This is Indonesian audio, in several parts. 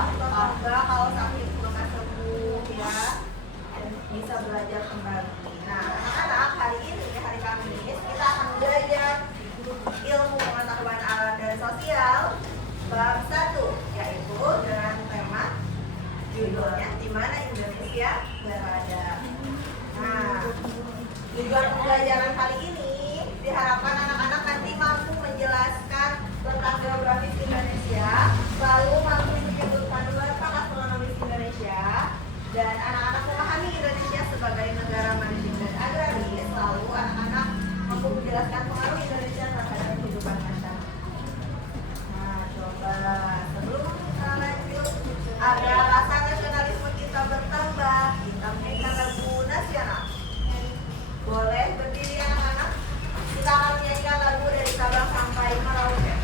Semoga kalau sakit lekas sembuh ya dan bisa belajar kembali. Nah, anak-anak, hari ini, hari Kamis, kita akan belajar ilmu pengetahuan alam dan sosial bab 1, yaitu dengan tema judulnya di mana Indonesia berada. Nah, tujuan pembelajaran kali ini diharapkan anak-anak nanti mampu menjelaskan letak geografis Indonesia, lalu mampu menyebutkan letak astronomis Indonesia, dan anak-anak memahami Indonesia sebagai negara maritim dan agraris, lalu anak-anak mampu menjelaskan pengaruh Indonesia terhadap kehidupan masyarakat. Nah, coba sebelum kita lanjut, agar rasa nasionalisme kita bertambah, kita menyanyikan lagu nasional. Boleh berdiri anak-anak? Kita akan menyanyikan lagu dari Sabang sampai Merauke.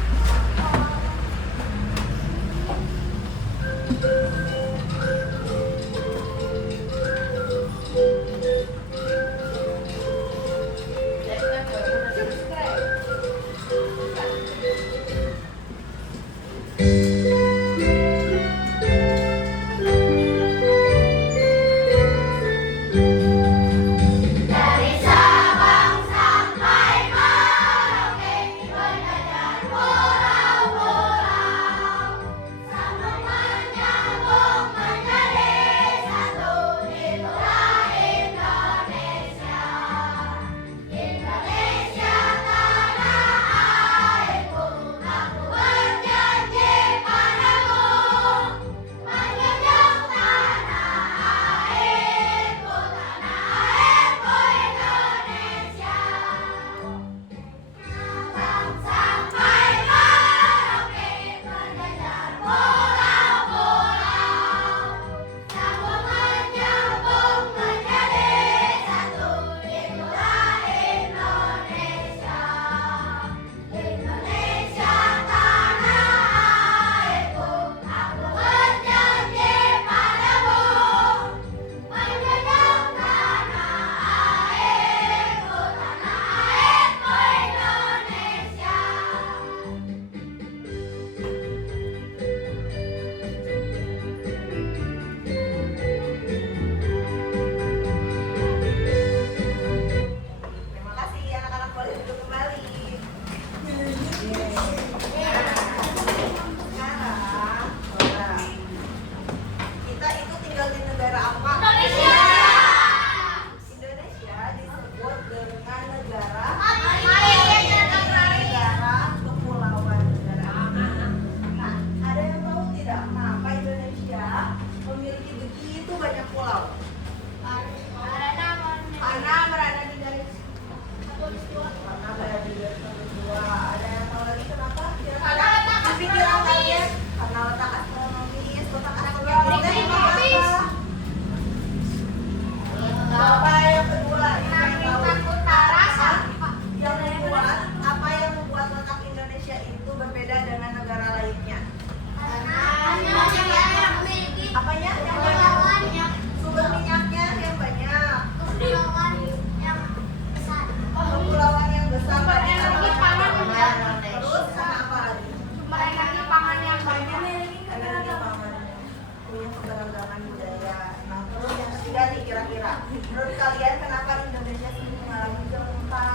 Menurut kalian kenapa Indonesia sering mengalami gempa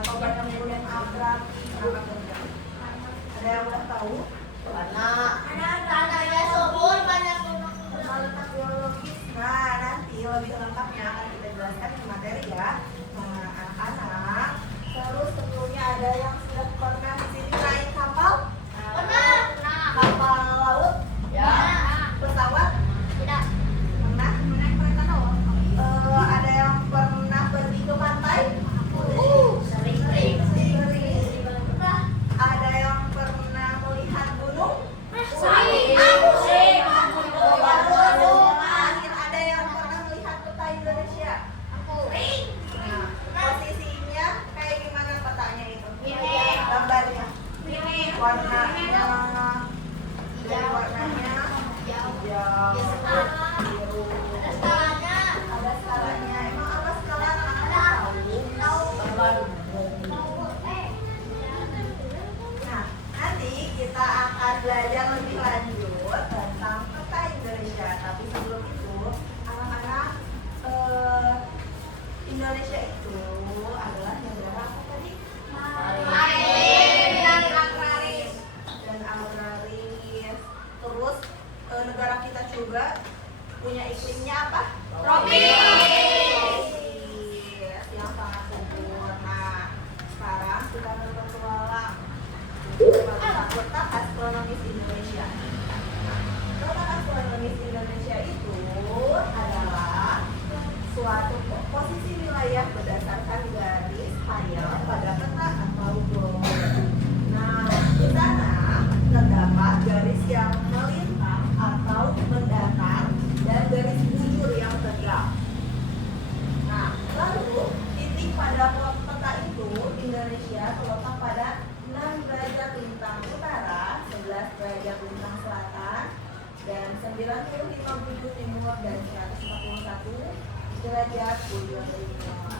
atau banyak gunung api? Kenapa gempa? Ada yang udah tahu? Karena tanahnya subur, banyak gunung letak geologis. Nah, nanti lebih lengkapnya akan kita jelaskan di materi ya, anak-anak. Terus sebelumnya ada yang sudah pernah di sini naik kapal? Pernah. Kapal laut? Ya. Pesawat? Tidak. Pernah? Ada yang pernah pergi ke pantai? Sering. Ada yang pernah melihat Indonesia itu adalah negara apa tadi? Dan agraris. Terus negara kita juga punya iklimnya apa? Tropis. Yang sangat subur. Nah, sekarang kita berpetualang. Letak astronomis Indonesia. Letak astronomis Indonesia itu adalah suatu posisi wilayah berdasarkan garis hayal pada peta atau globe. Nah, di sana terdapat garis yang melintang atau mendatar dan garis bujur yang tegak. Nah, lalu titik pada peta itu Indonesia terletak pada 6 derajat lintang utara, 11 derajat lintang selatan, dan 95 bujur timur dan 141 derajat bujur timur.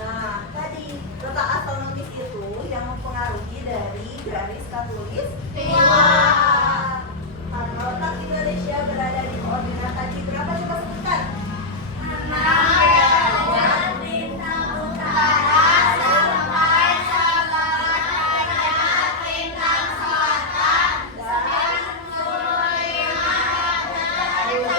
Nah, tadi letak astronomis itu yang mempengaruhi dari garis katulis karena letak Indonesia berada di koordinat tadi berapa, coba sebutkan? 6 derajat lintang utara sampai 11 derajat lintang selatan dan 95 derajat sampai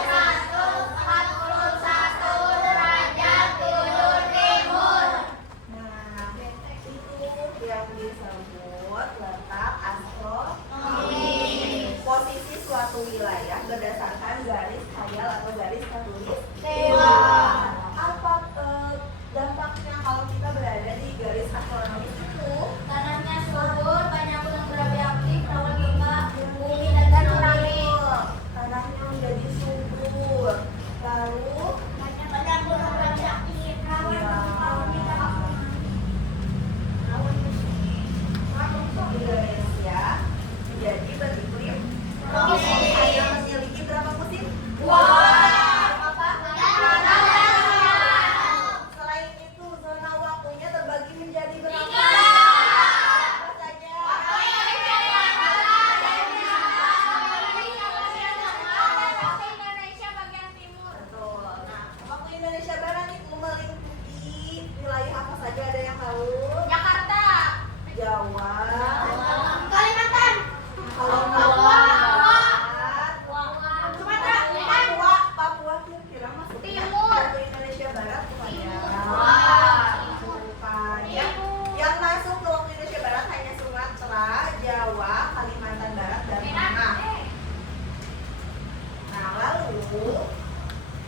141 derajat bujur timur. Nah, itu yang disebut letak astronomis. Posisi suatu wilayah berdasarkan garis hayal atau garis katulis dewa. Apa dampaknya kalau kita berada di garis astronomis itu? Tanahnya subur, banyak gunung berapi aktif, rawan gempa, bumi dan tsunami. Tanahnya menjadi subur. Lalu Banyak gunung berapi aktif, rawan gempa, bumi dan tsunami. Indonesia menjadi beriklim Tropis. hanya memiliki berapa musim? Apa? Selain itu, zona waktunya terbagi menjadi berapa? Apa saja? Indonesia bagian timur. Betul. Nah, waktu Indonesia Barat itu meliputi wilayah apa saja, ada yang tahu? Jakarta, Jawa, Kalimantan, kalau Papua, Papua, Papua kira-kira masuk Timur. waktu Indonesia Barat bukan ya? Timur. Bukan. Yang masuk ke waktu Indonesia Barat hanya Sumatera, Jawa, Kalimantan Barat, dan Tengah. Nah, lalu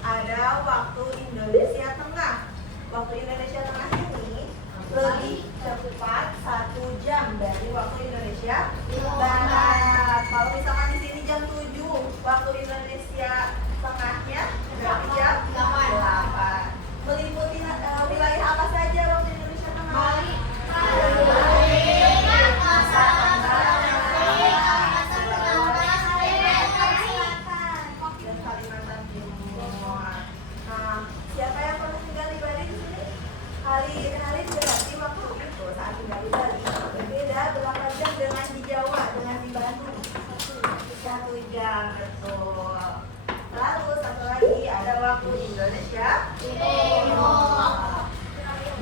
ada waktu Indonesia Tengah. Waktu Indonesia Tengah ini lebih cepat 1 jam dari waktu Indonesia Barat. Kalau misalkan di sini jam 7, waktu Indonesia Tengahnya berarti jam 8. Meliputi wilayah apa saja waktu Indonesia Tengah? Dan Kalimantan Timur. Nah, siapa yang pernah tinggal di Bali di sini? Hari berarti waktu itu saat tinggal di Bali berbeda berapa jam dengan di Jawa, dengan di Bandung? 1 jam, betul. Lalu satu lagi ada waktu Indonesia Timur.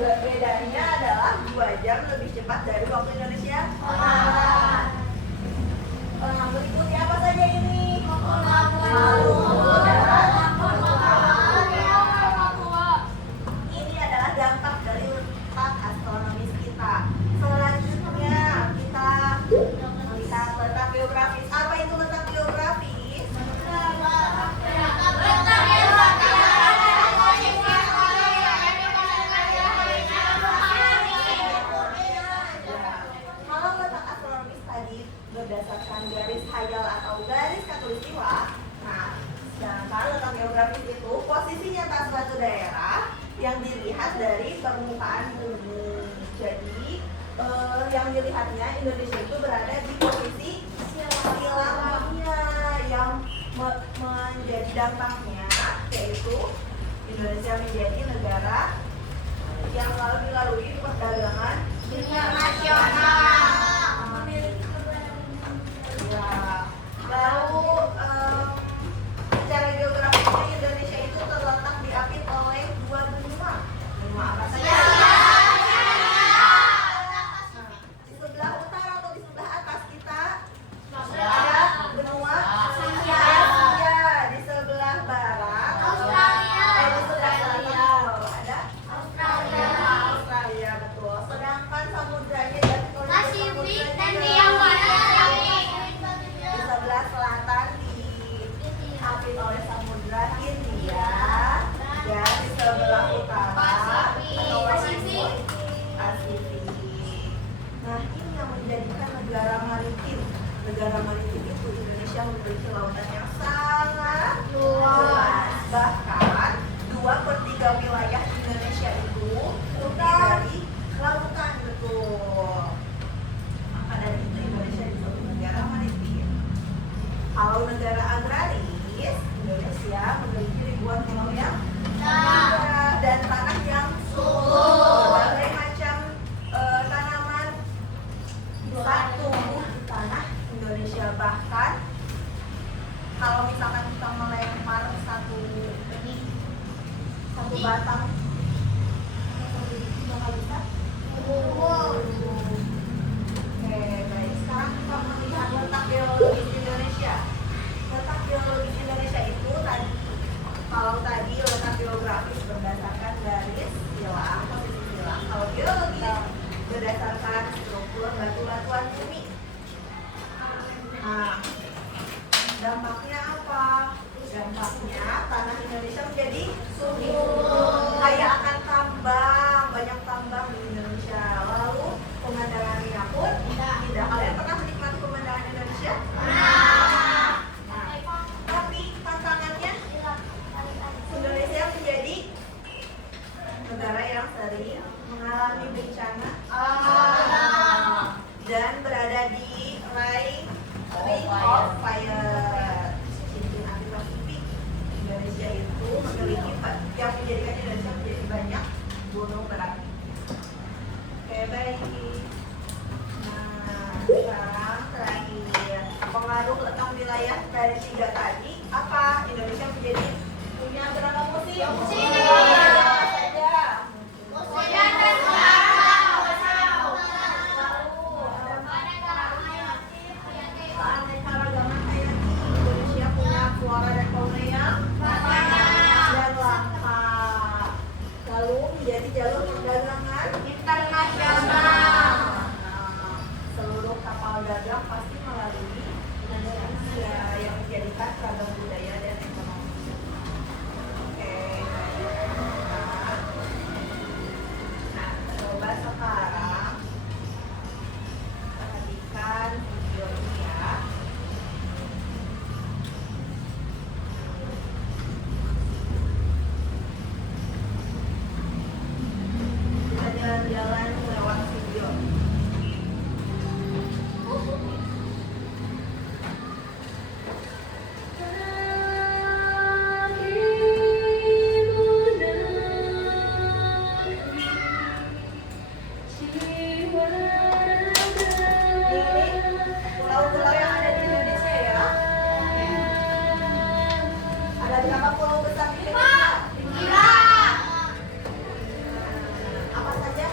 Bedanya adalah 2 jam lebih cepat dari waktu Indonesia Barat. Meliputi apa saja ini? Maluku dan ini adalah dampak dari letak astronomis kita. Selanjutnya kita melihat letak geografis. Apa itu letak geografis? Kalau letak astronomis tadi berdasarkan garis hayal atau garis katulistiwa, nah, sedangkan letak geografis itu posisinya atas suatu daerah yang dilihat dari permukaan bumi. Jadi yang dilihatnya Indonesia itu berada di posisi silamnya yang menjadi dampaknya yaitu Indonesia menjadi negara yang selalu dilalui perdagangan internasional. Ya. Lalu secara geografisnya Indonesia itu terletak diapit oleh Batam bakal bisa? Oke, baik. Sekarang kita melihat letak geologis Indonesia. Letak geologis Indonesia itu tadi, kalau tadi letak geografis berdasarkan garis silang, posisi silang. Kalau geologis berdasarkan struktur batu-batuan bumi. Nah, dampaknya apa? Dampaknya tanah Indonesia menjadi subur, kaya akan tambang, banyak tambang di Indonesia. Lalu pemandangannya pun tidak. Kalian pernah menikmati pemandangan Indonesia? Nah, tapi tantangannya Indonesia menjadi negara yang sering mengalami bencana dan berada di ring of fire. Cincin api Pasifik. Indonesia itu memiliki yang menjadikan Indonesia menjadi banyak gunung berapi. Oke, baik. Nah, sekarang terakhir pengaruh letak wilayah dari 3 tadi apa? Indonesia menjadi punya berapa musim? Apa saja? Keanekaragaman hayati. Indonesia punya flora dan fauna yang banyak dan langka. Lalu menjadi jalur perdagangan internasional. Seluruh kapal dagang pasti melalui Indonesia yang menjadikan ragam budaya dan ekonomi. Oke, nah, coba sekarang perhatikan video ini ya. Kita jalan-jalan lewat video. Pulau-pulau yang ada di Indonesia ya. Ada berapa pulau besar di Indonesia? Apa saja?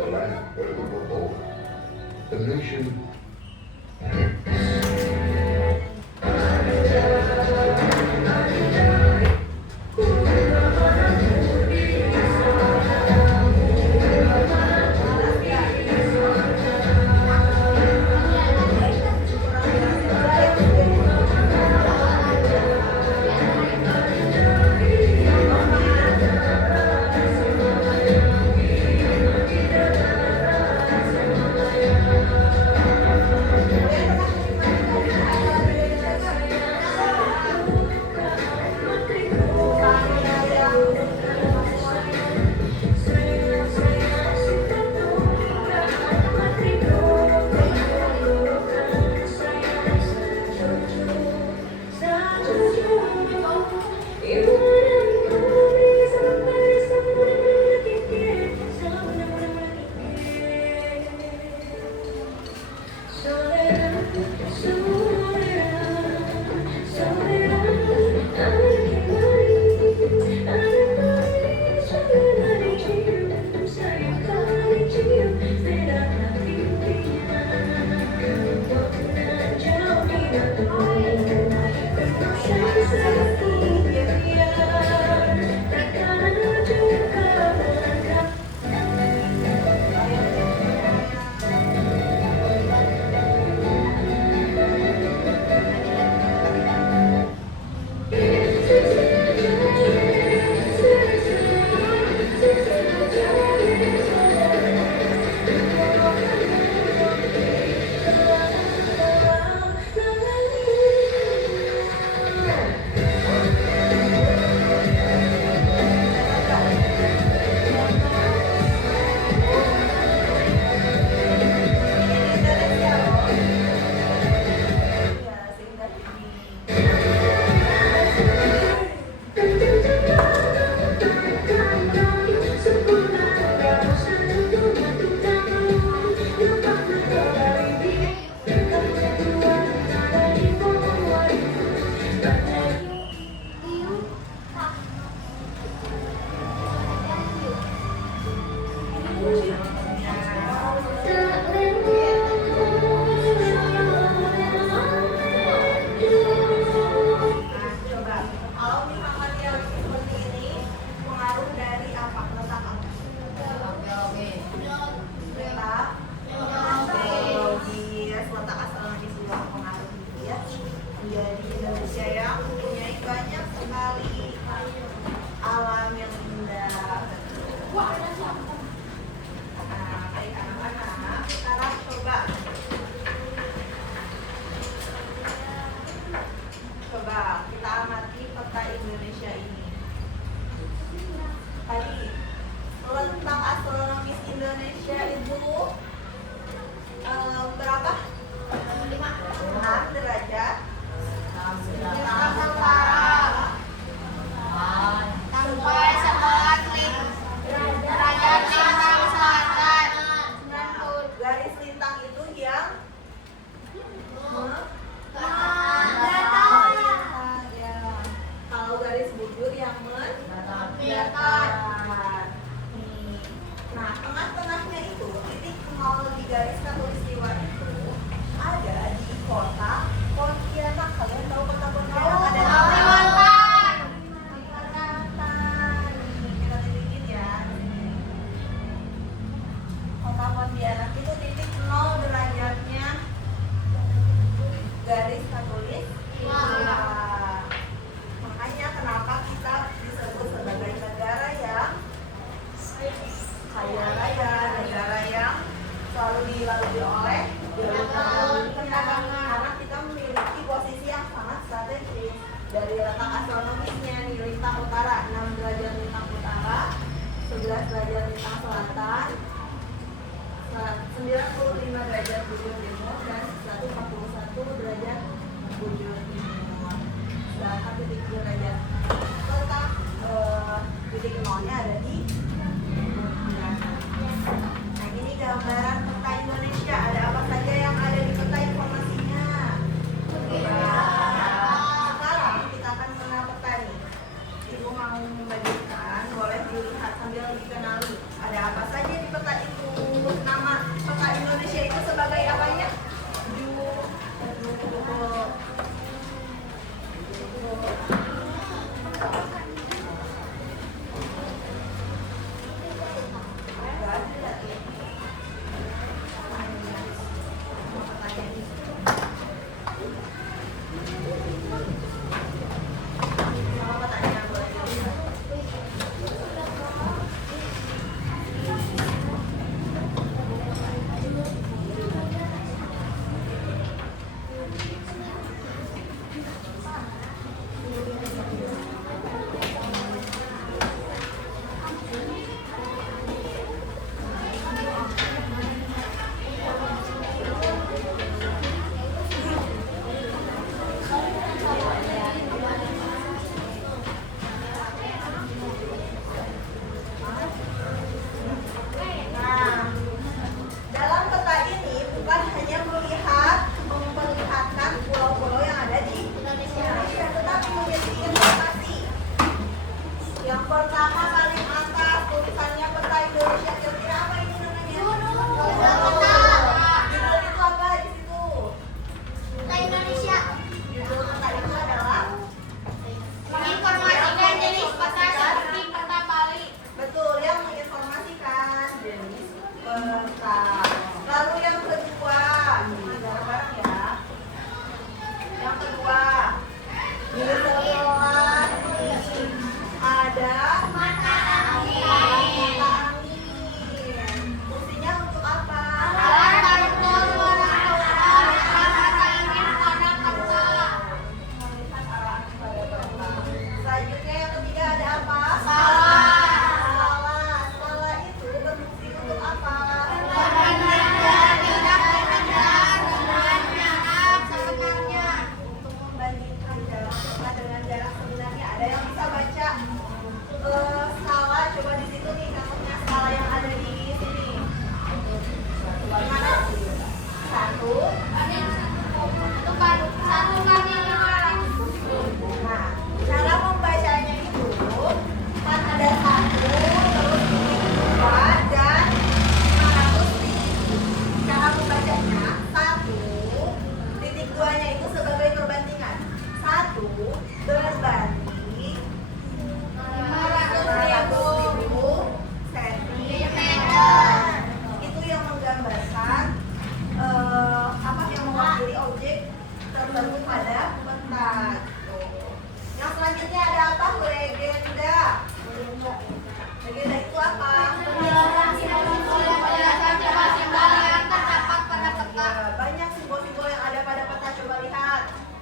The land where we were born, the nation. garis katulis. Nah, makanya kenapa kita disebut sebagai negara yang kaya raya, negara yang selalu dilalui oleh jalur perdagangan, karena kita memiliki posisi yang sangat strategis. Dari letak astronomisnya nih, lintang utara 6 derajat lintang utara, 11 derajat lintang selatan, 95 derajat bujur timur, dan 141 derajat bujur timur. Sedangkan titik derajat letak titik nolnya ada di nah, ini gambaran peta Indonesia. Ada apa saja yang ada di peta informasinya? Sekarang kita akan mengenal peta nih. Ibu mau membagikan, boleh dilihat sambil dikenali. Ada apa saja di peta itu? Nama peta Indonesia itu sebagai apanya?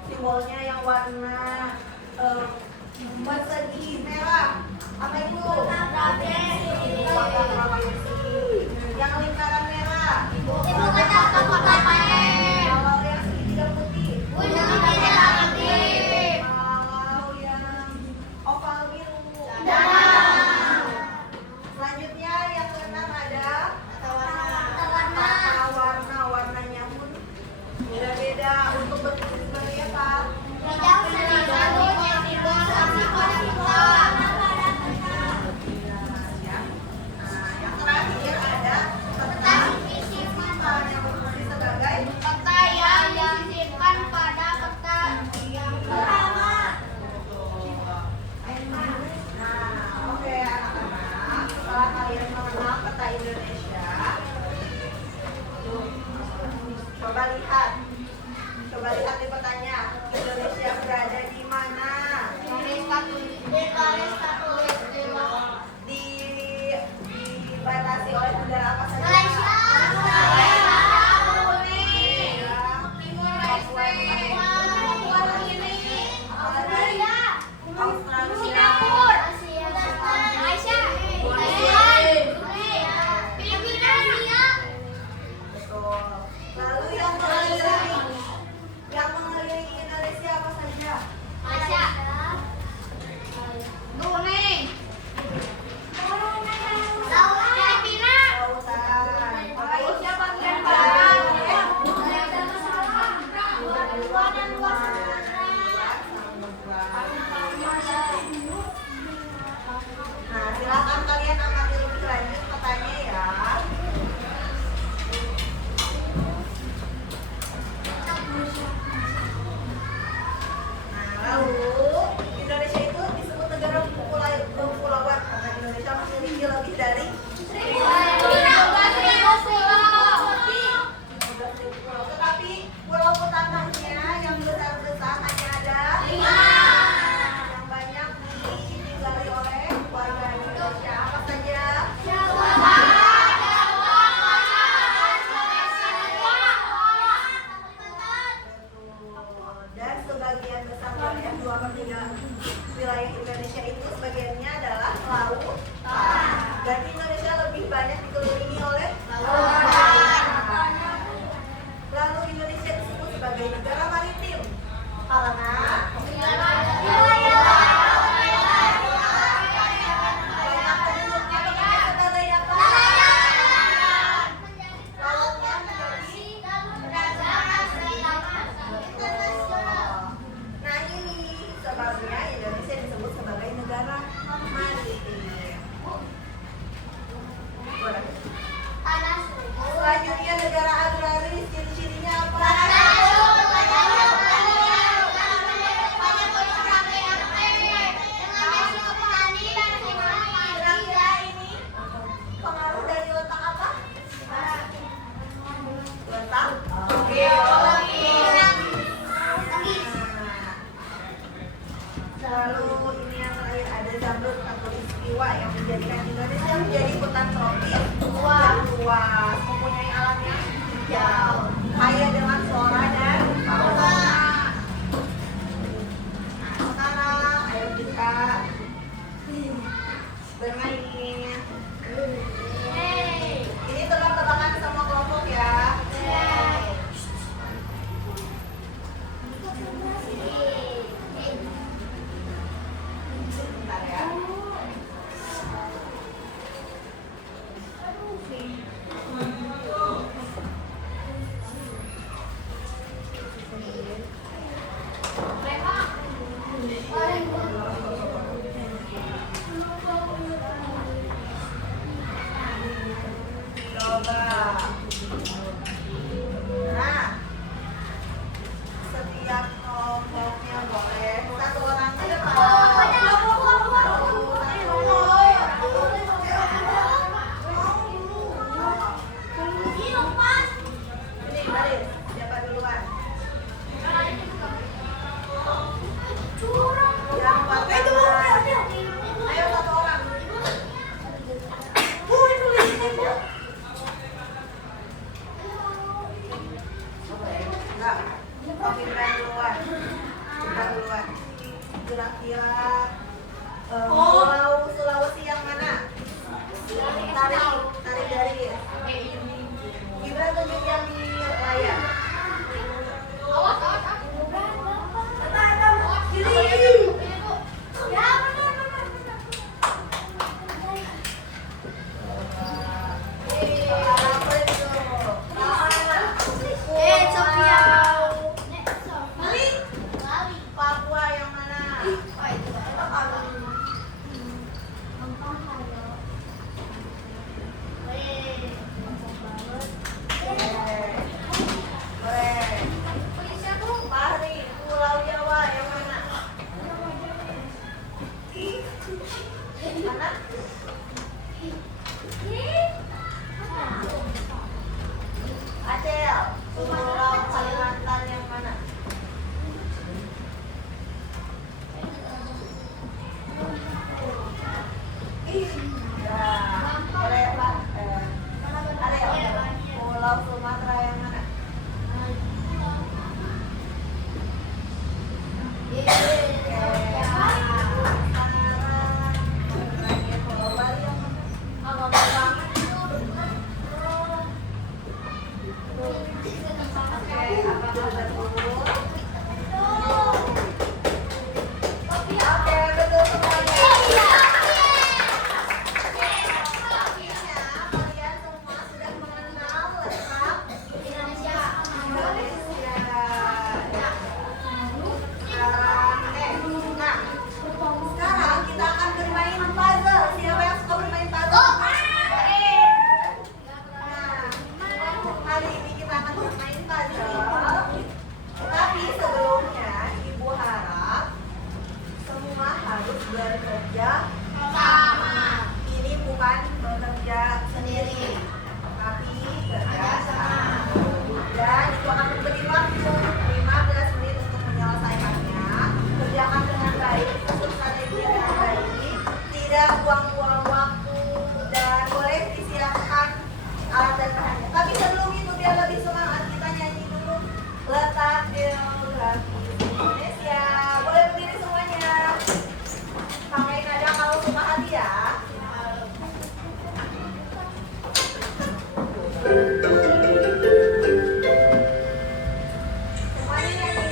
Simbolnya yang warna persegi merah. Apa itu? Yang lingkaran merah. Ibu kata apa ya? Kalau yang segitiga putih. Kalau yang oval biru. Selanjutnya yang keenam ada tata warna. Warnanya pun beda-beda untuk berfungsi sebagai apa? Yang terakhir ada peta yang petanya. Indonesia berada di mana? Dibatasi oleh negara apa saja? Betul. Lalu yang mengelilingi Indonesia apa saja? Lautan. Indonesia bagian barat. Nah, silakan kalian amati lebih lanjut petanya ya. Nah, lalu Indonesia itu disebut negara kepulauan karena Indonesia memiliki lebih dari 15.000 pulau. Tetapi pulau utamanya yang besar-besar hanya ada 5 yang banyak ditinggali oleh warga Indonesia. Apa saja? Dan sebagian besar wilayah 2/3 wilayah Indonesia itu sebagiannya adalah lautan. Dan Indonesia lebih banyak dikelilingi oleh lautan. Lalu Indonesia disebut sebagai negara maritim karena banyak penduduknya bekerja sebagai apa? Lautnya menjadi Nah ini sebabnya Indonesia disebut sebagai negara maritim. Selanjutnya negara agraris, ciri-cirinya apa? Kira-kira ini pengaruh dari letak apa? Letak geologi. Lalu ini yang terakhir ada zamrud khatulistiwa yang menjadikan Indonesia menjadi hutan tropis yang luas, mempunyai alam yang hijau, kaya dengan flora dan fauna. Nah, sekarang ayo kita bermain. Ini tebak-tebakan sama kelompok ya. Bentar ya. Coba. Nah, setiap kelompoknya boleh satu orang di depan. Ini baris, siapa duluan? Yang pertama. Ayo satu orang. Enggak, Oke, Imran duluan. Imran duluan. Kira-kira pulau Sulawesi yang mana? Tarik garis. Imran tunjuk yang di layar. Apa itu? Papua yang mana? Boleh. Sekarang kita akan bermain puzzle. Siapa yang suka bermain puzzle? Hari ini kita akan bermain puzzle. Tapi sebelumnya Ibu harap semua harus bekerja sama. Ini bukan bekerja sendiri, tapi bekerja sama. Dan itu akan memberi waktu 15 menit untuk menyelesaikannya. Kerjakan dengan baik, susun strategi dengan baik, tidak buang-buang waktu, dan boleh disiapkan alat dan bahannya. Tapi sebelum itu biar lebih semangat, kita nyanyi dulu letak geografi Indonesia. Boleh berdiri semuanya. Pakai nada kalau suka hati ya. Semuanya nyanyi.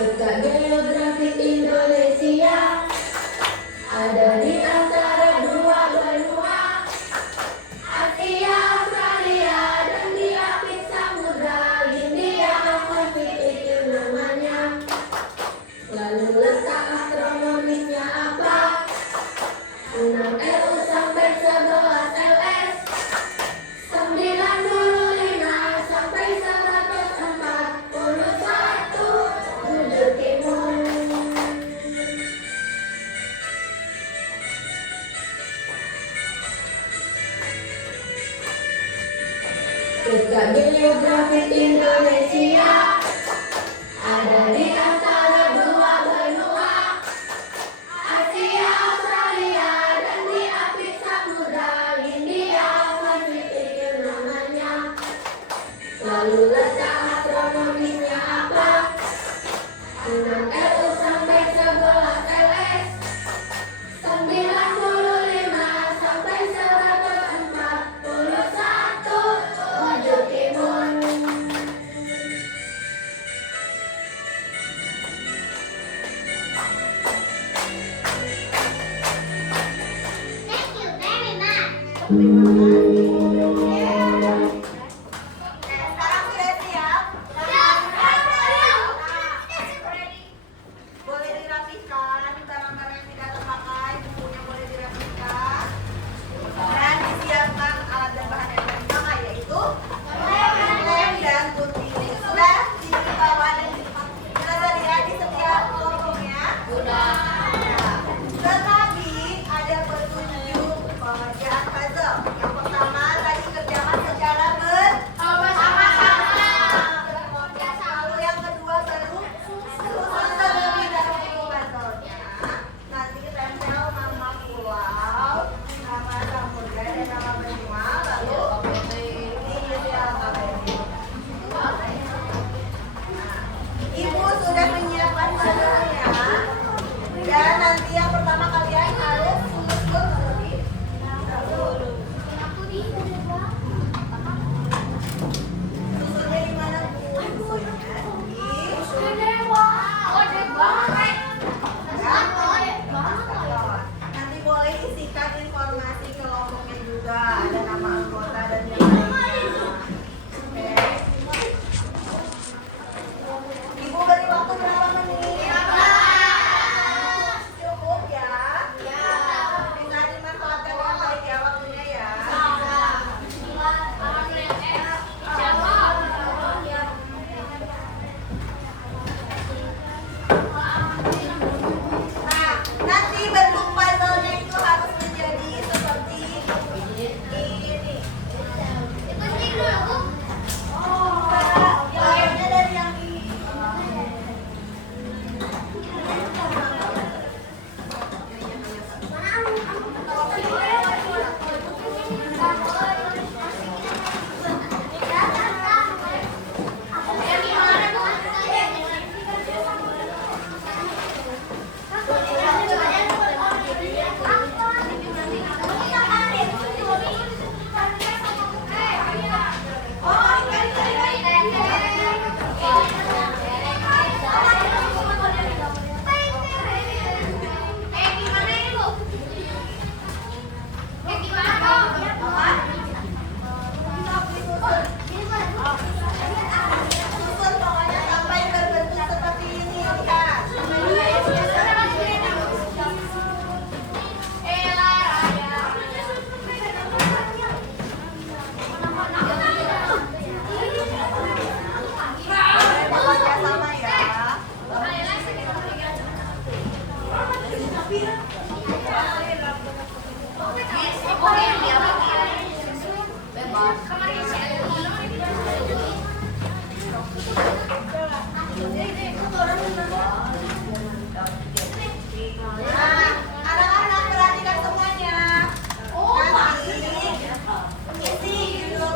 Letak geografi Indonesia ada di antara dua benua, Asia, Australia, dan diapit samudra Hindia. Pasifik itu namanya. Lalu letak astronomisnya apa? 6 LU sampai 11 LS, 95 sampai 141 wujud timun. Letak geografi Indonesia ada di antara dua benua, Asia, Australia, dan diapit samudra Hindia. Pasifik itu namanya. Lalu letak astronomisnya apa? 6 LU sampai 11 LS, 95 sampai 141 wujud timun. Thank you very much. Terima kasih. Sekarang sudah siap? Boleh dirapikan barang-barang yang tidak terpakai, bukunya boleh dirapikan, dan disiapkan alat dan bahan yang dipakai, yaitu lem dan gunting. Sudah dibawa dan tersedia di setiap kelompoknya. Tetapi ada petunjuk pengerjaan puzzle. Yang pertama tadi kerjakan secara Nah, anak-anak perhatikan semuanya. Nanti isi judul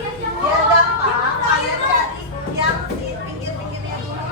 biar gampang kalian cari yang di pinggir-pinggirnya dulu.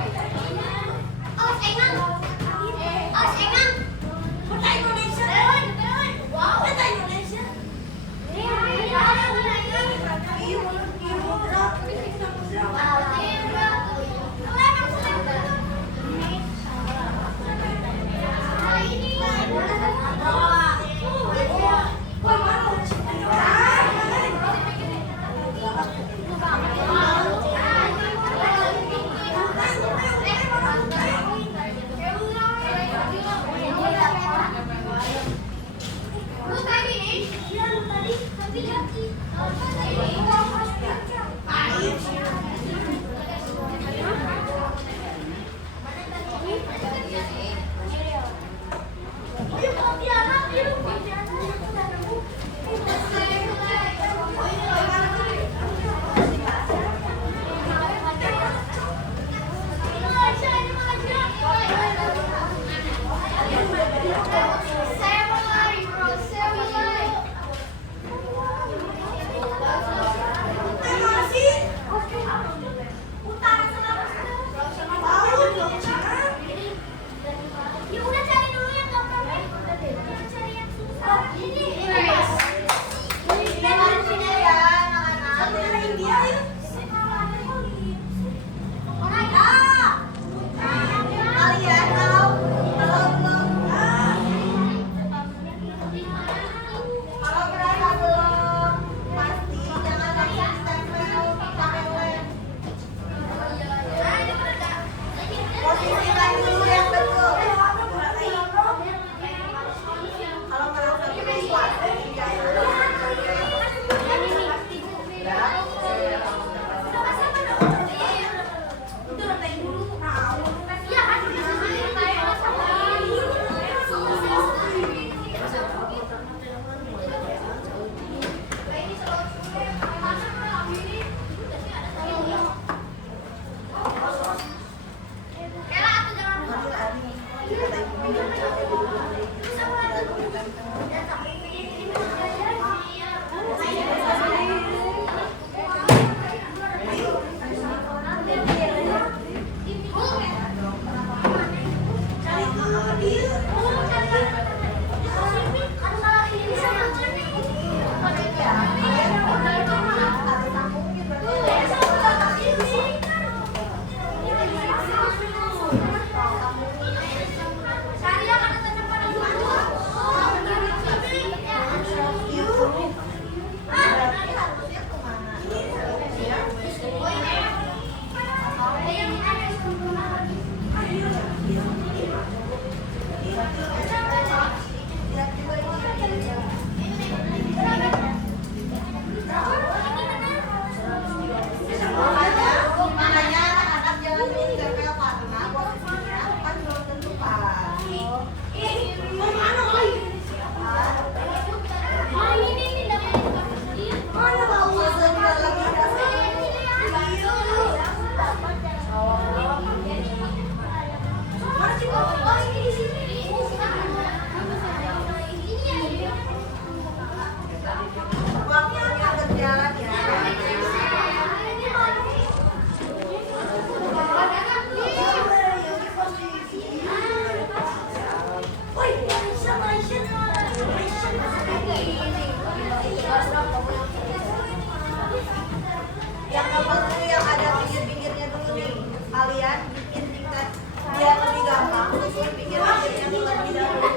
Yang gampang dulu yang ada pinggir-pinggirnya dulu nih. Kalian bikin tingkat biar lebih gampang. Susun pinggir-pinggirnya terlebih dahulu.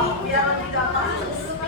Oh, biar lebih gampang. Susun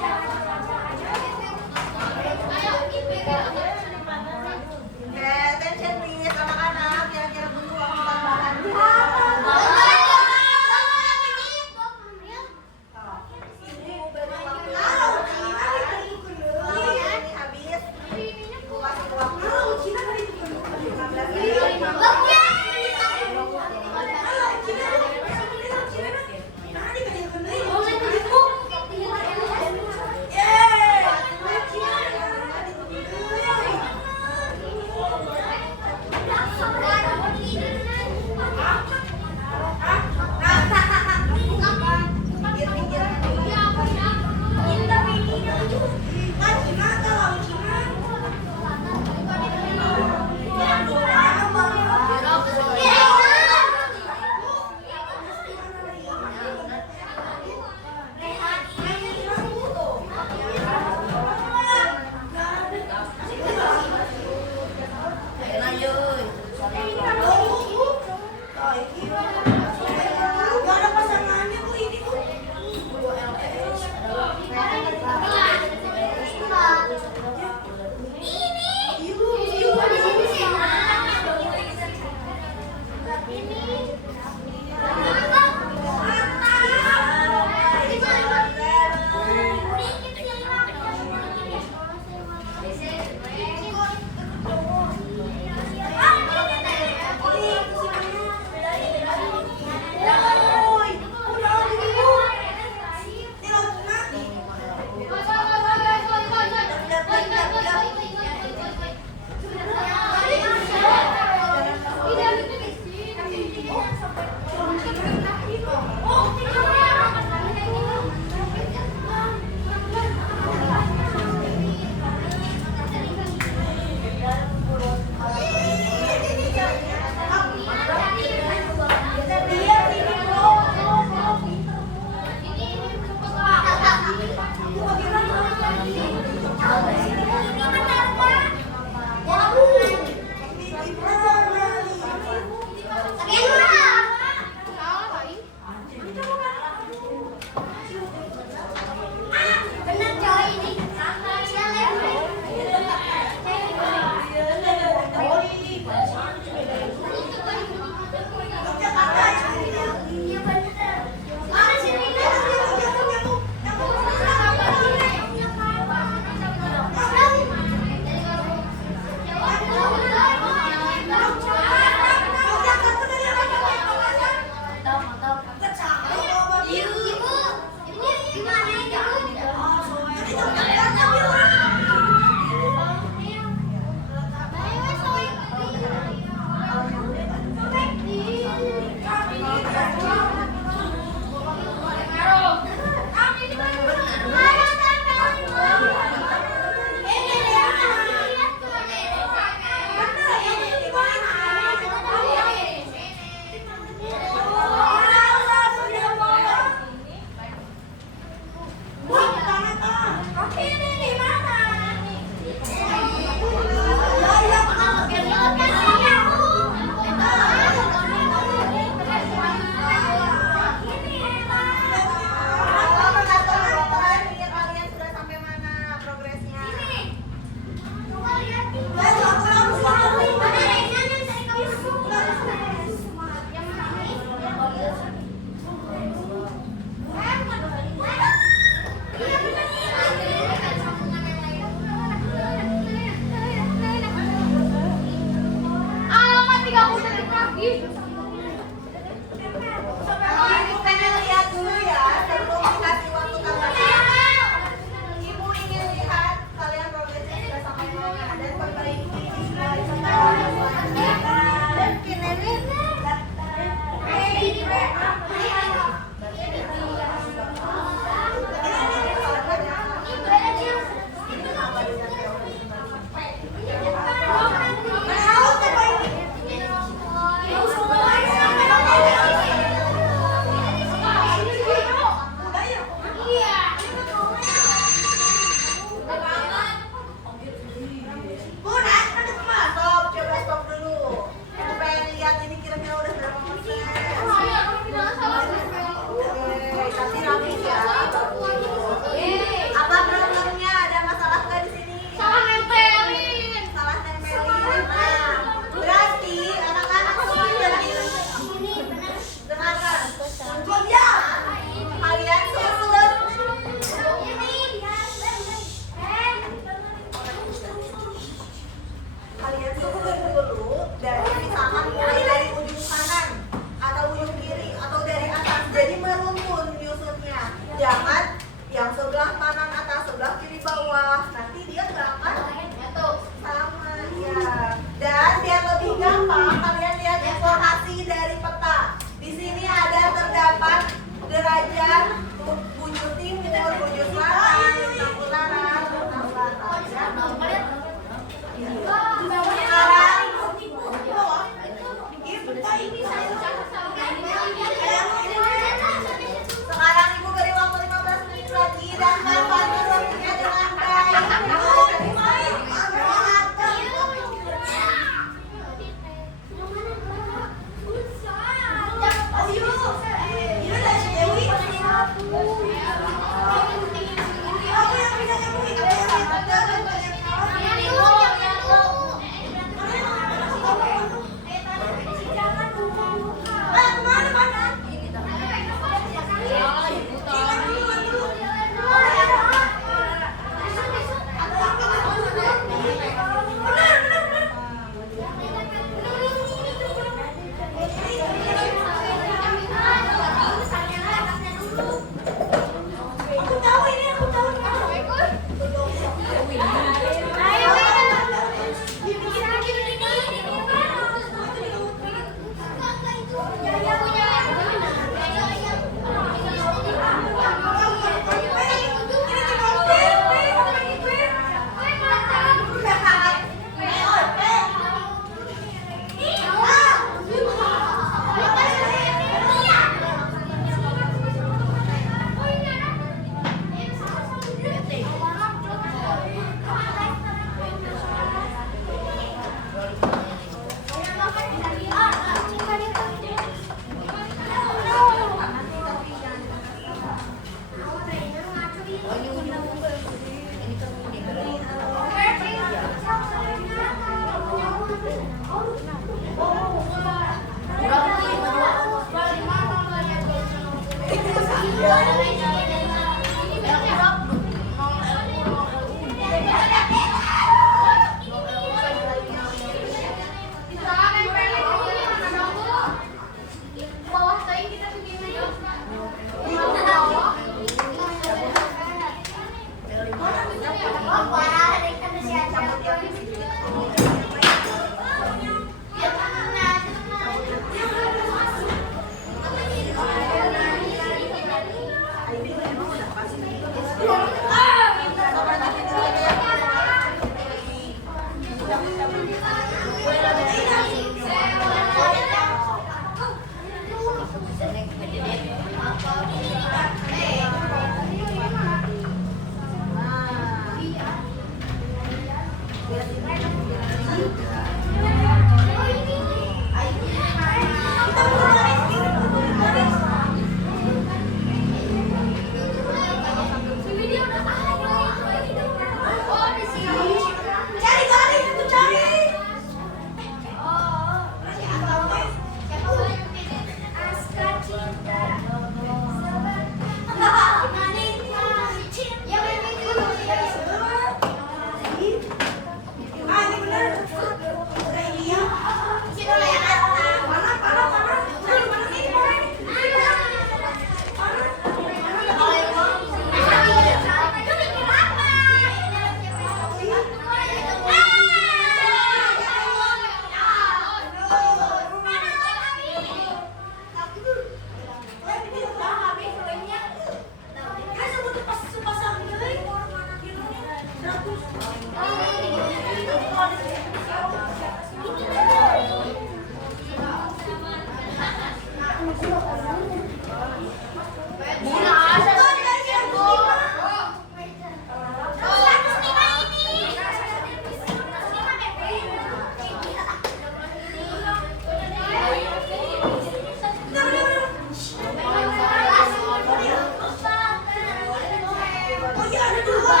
ada dua.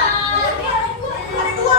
Ada dua.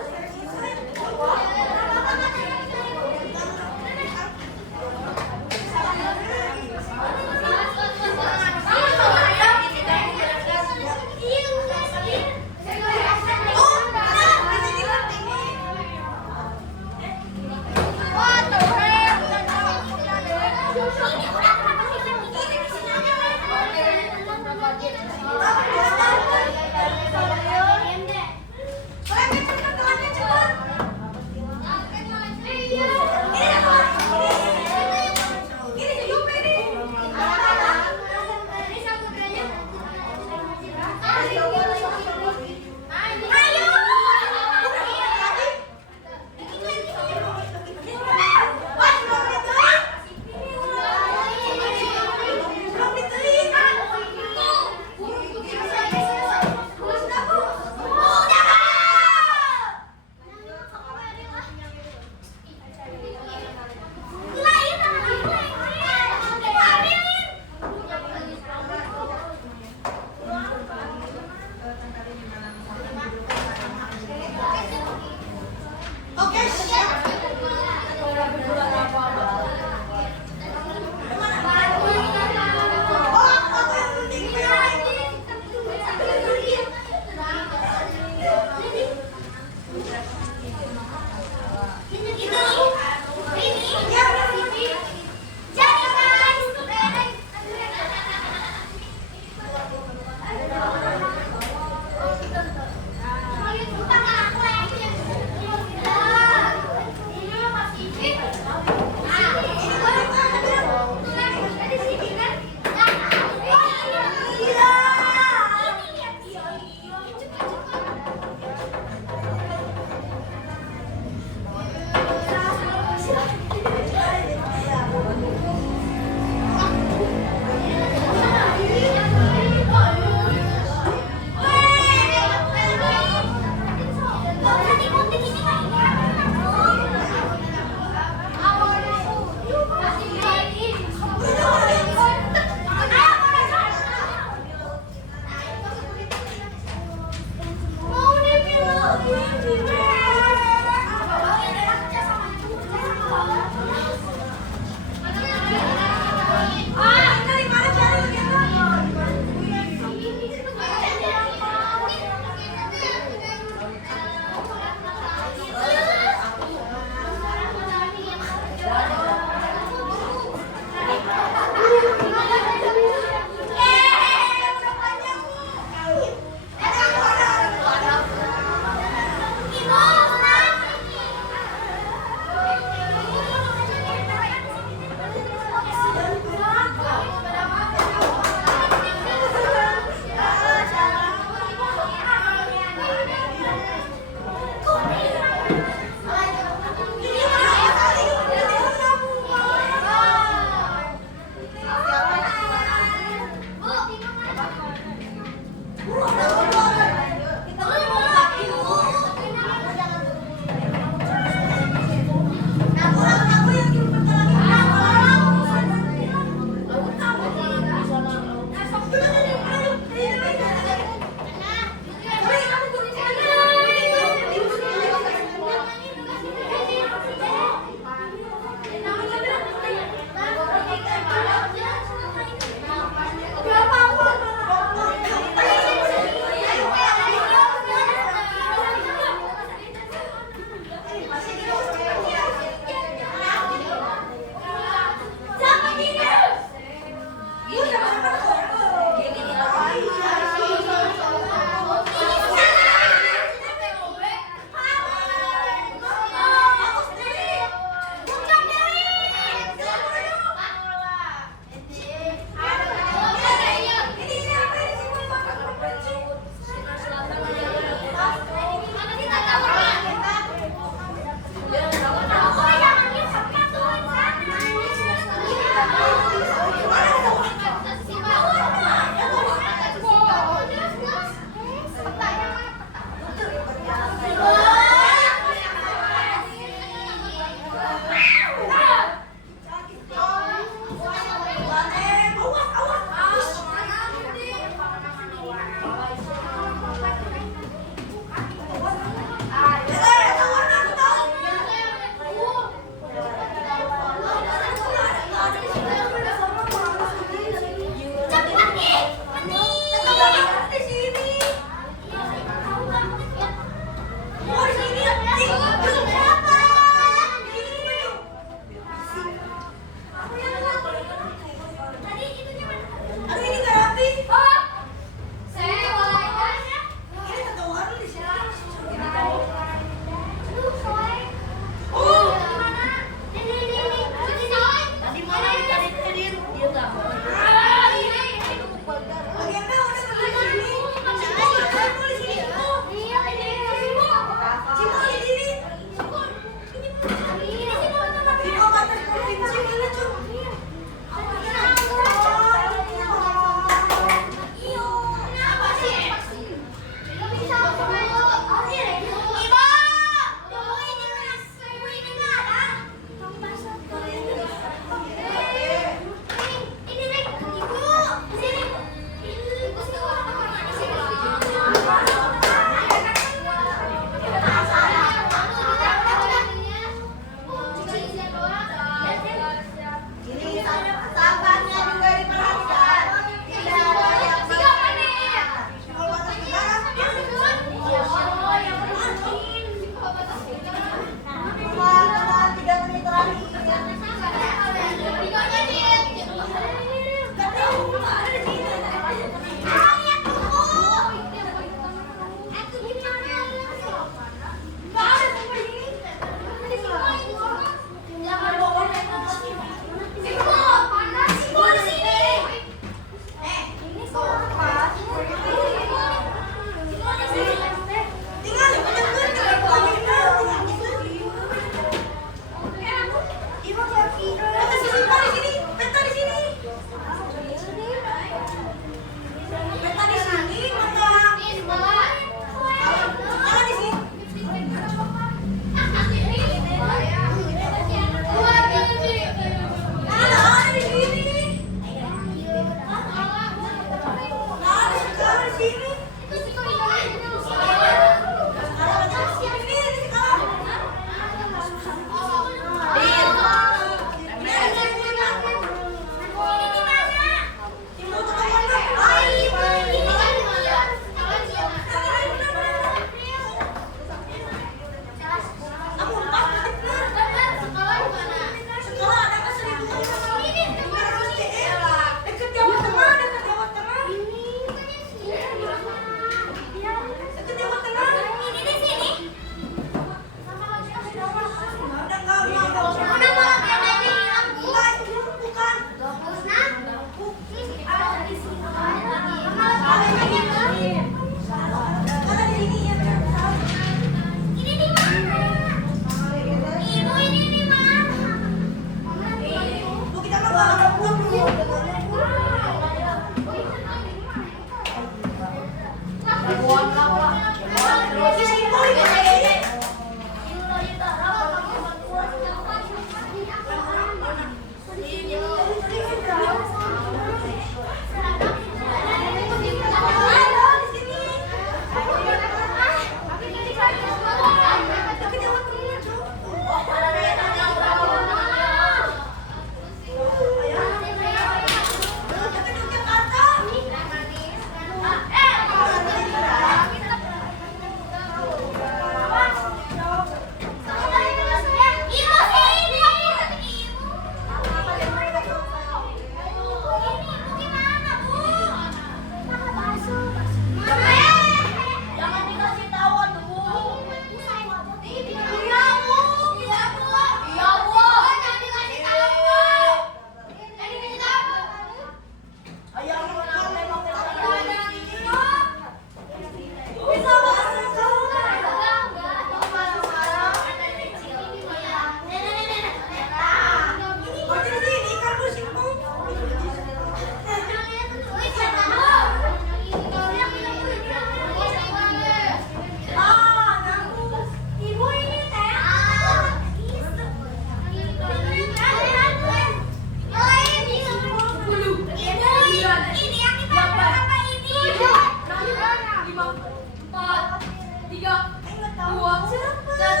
Buang cepet.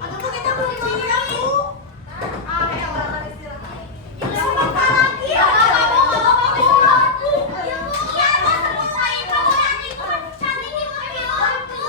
Aduh, kok kita belum siap, Bu? Ayo, makan istirahat. Sebentar lagi. Ya, nggak apa-apa, Bu. Ya, Bu. Ya, selesai. Kamu nanti bukan cantik di mobil, Bu.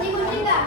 Digunting nggak?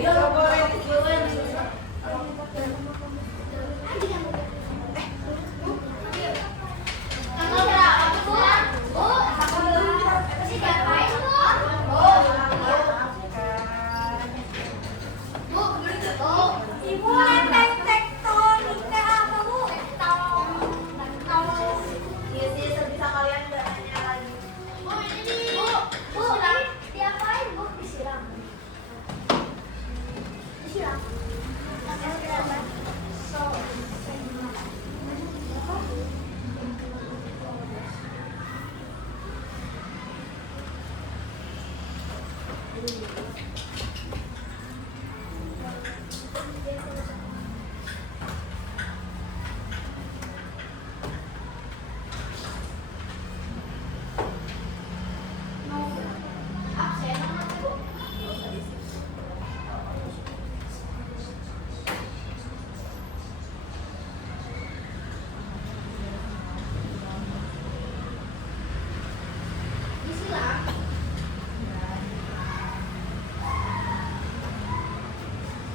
Gak boleh dikirim. Ibu nenteng tektonika apa bu? Iya sih, sebisa kalian gak nanya lagi. Bu, diapain bu? Disiram.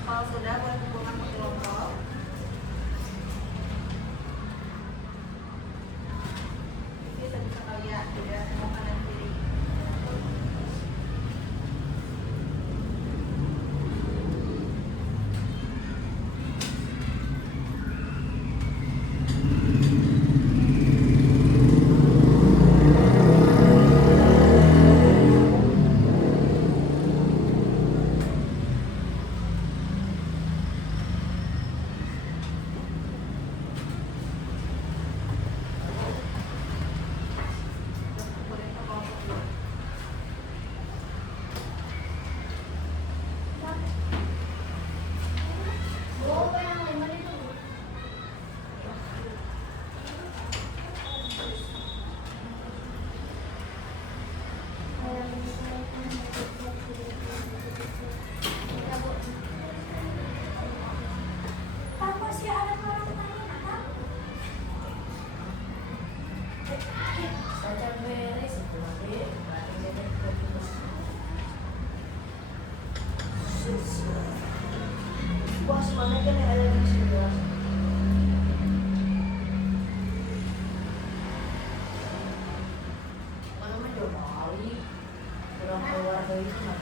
Kalau sudah boleh kumpulkan ke kelompok. Ini sebisa kalian, tidak mau kanan kiri. Boleh ke kelompok dulu. Apa sih ada orang lain? Bos, mana kan yang ada di sini? Mana mah jauh kali. Orang keluarga itu mah.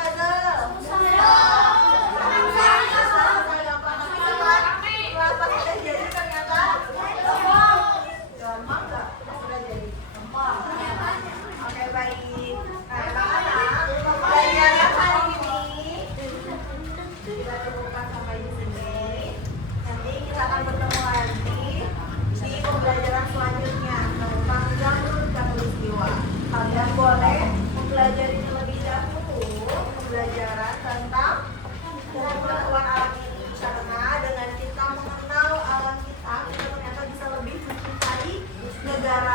Puzzle. negara